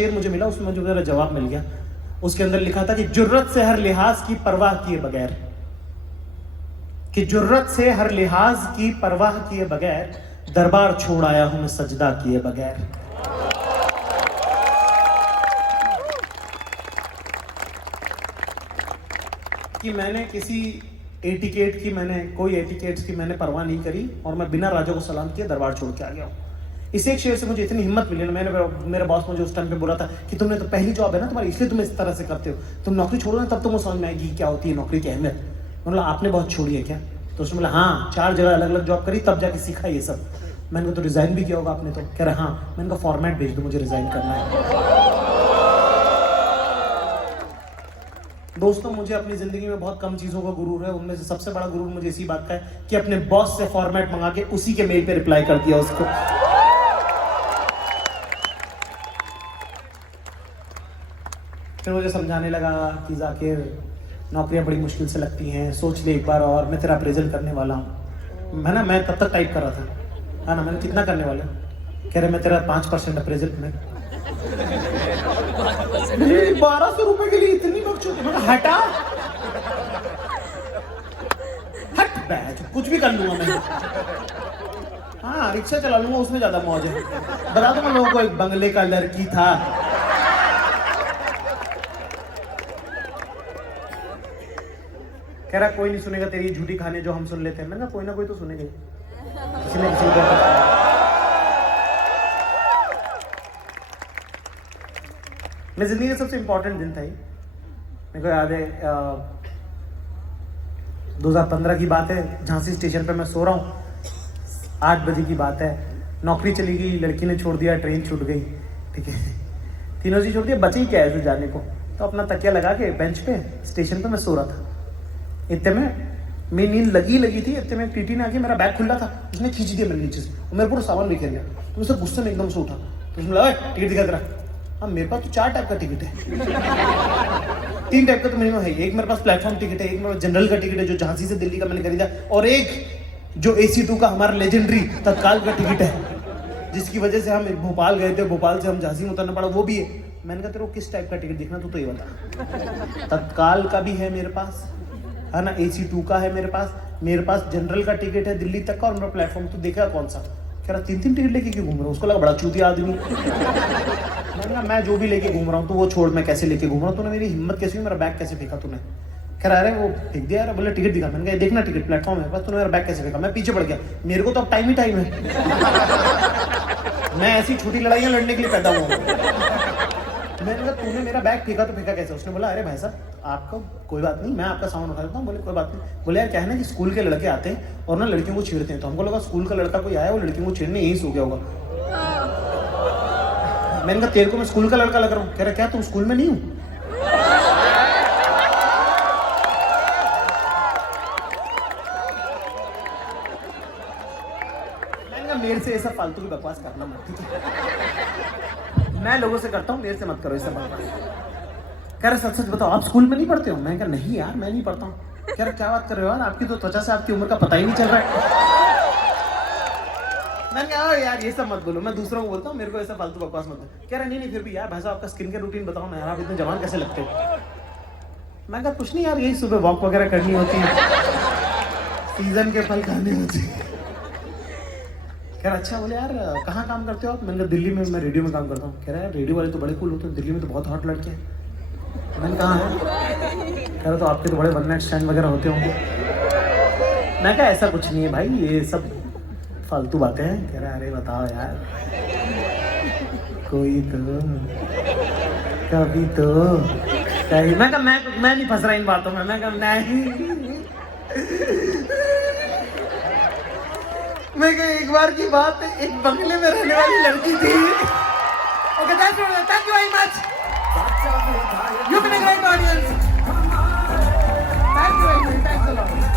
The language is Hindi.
शेर मुझे मिला, उसमें जो मेरा जवाब मिल गया। उसके अंदर लिखा था कि जुर्रत से हर लिहाज की परवाह किए बगैर, कि जुर्रत से हर लिहाज की परवाह किए बगैर दरबार छोड़ आया हूं मैं सजदा किए बगैर। कि मैंने किसी एटिकेट की, मैंने कोई एटिकेट्स की मैंने परवाह नहीं करी और मैं बिना राजा को सलाम किए दरबार छोड़ के आ गया हूँ। इस एक शेर से मुझे इतनी हिम्मत मिली ना, मेरा बॉस मुझे उस टाइम पे बोला था कि तुमने तो पहली जॉब है ना तुम्हारी, इसलिए तुम इस तरह से करते हो, तुम नौकरी छोड़ो ना तब तुमको समझ में आएगी क्या होती है नौकरी की अहमियत। मतलब आपने बहुत छोड़ी है क्या? तो उसने बोला हाँ 4 जगह अलग अलग जॉब करी तब जाके सीखा ये सब। मैंने कहा तो रिजाइन भी किया होगा आपने? तो कह रहा हाँ। मैंने कहा फॉर्मेट भेज दो, मुझे रिजाइन करना है। दोस्तों मुझे अपनी जिंदगी में बहुत कम चीजों का गुरूर है, उनमें से सबसे बड़ा गुरूर मुझे इसी बात का है कि अपने बॉस से फॉर्मेट मंगा के उसी के मेल पे रिप्लाई कर दिया उसको। फिर मुझे समझाने लगा कि जाकिर नौकरियां बड़ी मुश्किल से लगती हैं, सोच ले एक बार और, मैं तेरा अप्रेजल करने वाला हूँ। है ना, मैं तब तक टाइप कर रहा था, है ना, मैंने कितना करने वाला? कह रहे मैं तेरा 5% अप्रेजल में। 1200 रुपए के लिए इतनी बकचोदी? हटा, हट बैठ, कुछ भी कर लूंगा मैं। हाँ रिक्शा चला लूंगा, उसमें ज्यादा मौज है। बता दूंगा लोगों को एक बंगले का लड़की था। कह रहा कोई नहीं सुनेगा तेरी झूठी कहानी जो हम सुन लेते हैं। मैंने कहा कोई ना कोई तो सुनेगा, किसी ने किसी को। मेरी जिंदगी का सबसे इंपॉर्टेंट दिन था ये, मेरे को याद है 2015 की बात है, झांसी स्टेशन पे मैं सो रहा हूँ, 8 बजे की बात है, नौकरी चली गई, लड़की ने छोड़ दिया, ट्रेन छूट गई, ठीक है, तीनों चीज छोड़ दिया, बचे ही क्या है फिर जाने को। तो अपना तकिया लगा के बेंच पे स्टेशन पे मैं सो रहा था। इतने में मेरी नींद लगी थी, इतने में टीटी ने आके मेरा बैग खुला था, उसने खींच दिया मेरे नीचे से और मेरे पूरा सामान बिखेर गया। तो मुझसे गुस्से में एकदम से उठा, तो उसने बोला टिकट दिखा तेरा। हाँ मेरे पास तो 4 टाइप का टिकट है, 3 टाइप का तो मिनिमम है। एक मेरे पास प्लेटफॉर्म टिकट है, एक मेरे पास जनरल का टिकट है जो झांसी से दिल्ली का मैंने खरीदा, और एक जो AC2 का हमारा लेजेंडरी तत्काल का टिकट है जिसकी वजह से हम भोपाल गए थे, भोपाल से हम झांसी में उतरना पड़ा, वो भी है। मैंने कहा तेरे को किस टाइप का टिकट देखना तो ये बता। तत्काल का भी है मेरे पास, है ना, AC2 का है मेरे पास जनरल का टिकट है दिल्ली तक का, और मेरा प्लेटफॉर्म तो देखा कौन सा। कह रहा 3 टिकट लेके क्यों घूम रहा हूँ? उसको लगा बड़ा चूतिया आदमी। मैं जो भी लेके घूम रहा हूँ तो वो छोड़, मैं कैसे लेके घूम रहा हूँ, तूने मेरी हिम्मत कैसे हुई, मेरा बैग कैसे फेंका तूने? कह रहा अरे वो फेंक दिया यार, बोले टिकट दिखा। मैंने कहा देखना टिकट प्लेटफॉर्म है बस, तूने मेरा बैग कैसे फेंका? मैं पीछे पड़ गया, मेरे को तो अब टाइम ही टाइम है। मैं ऐसी छोटी लड़ाइयाँ लड़ने के लिए पैदा हुआ हूँ। मैंने कहा तूने मेरा बैग फेंका तो फेंका कैसे? उसने बोला अरे भाई साहब आपको कोई बात नहीं, मैं आपका सामान उठा देता हूँ। बोले कोई बात नहीं। बोले यार क्या है ना कि स्कूल के लड़के आते हैं और ना लड़कियों को छेड़ते हैं, तो हमको लगा स्कूल का लड़का कोई आया वो लड़कियों को छेड़ने यहीं सो गया होगा। मैंने कहा तेरे को मैं स्कूल का लड़का लग रहा हूँ? कह रहा क्या तुम स्कूल में नहीं हूँ? मैंने कहा मेरे से ऐसा फालतू की बकवास करना मत, ठीक है, मैं लोगों से करता हूँ, मेरे से मत करो ऐसा बकवास। कह रहे सच सच बताओ आप स्कूल में नहीं पढ़ते हो? मैंने कहा नहीं यार मैं नहीं पढ़ता हूँ। कह रहे क्या बात कर रहे हो यार, आपकी तो त्वचा से आपकी उम्र का पता ही नहीं चल रहा है। मैंने कहा यार ये सब मत बोलो, मैं दूसरों को बोलता हूँ, मेरे को ऐसा फालतू बकवास मत बोलो। कह रहा नहीं फिर भी यार भाई साहब आपका स्किन केयर रूटीन बताओ ना यार, आप इतने जवान कैसे लगते हो? मैं कहा कुछ नहीं यार, यही सुबह वॉक वगैरह करनी होती है, सीजन के फल खाने होते हैं। कह रहा अच्छा। बोले यार कहाँ काम करते हो आप? मैंने कहा दिल्ली में, मैं रेडियो में काम करता हूँ। कह रहा है रेडियो वाले तो बड़े कूल होते हैं, दिल्ली में तो बहुत हॉट लड़के हैं। मैंने कहा है? कह रहा तो आपके तो बड़े 1 नाइट स्टैंड वगैरह होते होंगे। मैं कहा ऐसा कुछ नहीं है भाई, ये सब फालतू बातें हैं। कह रहा अरे बताओ यार कोई तो कभी तो कहीं। मैं कहा मैं नहीं फंस रहा इन बातों में। मैं कहा नहीं। मैं कहा एक बार की बात है, एक बंगले में रहने वाली लड़की थी। Okay thank you very much, you been a great audience, thank you very much, thanks a lot.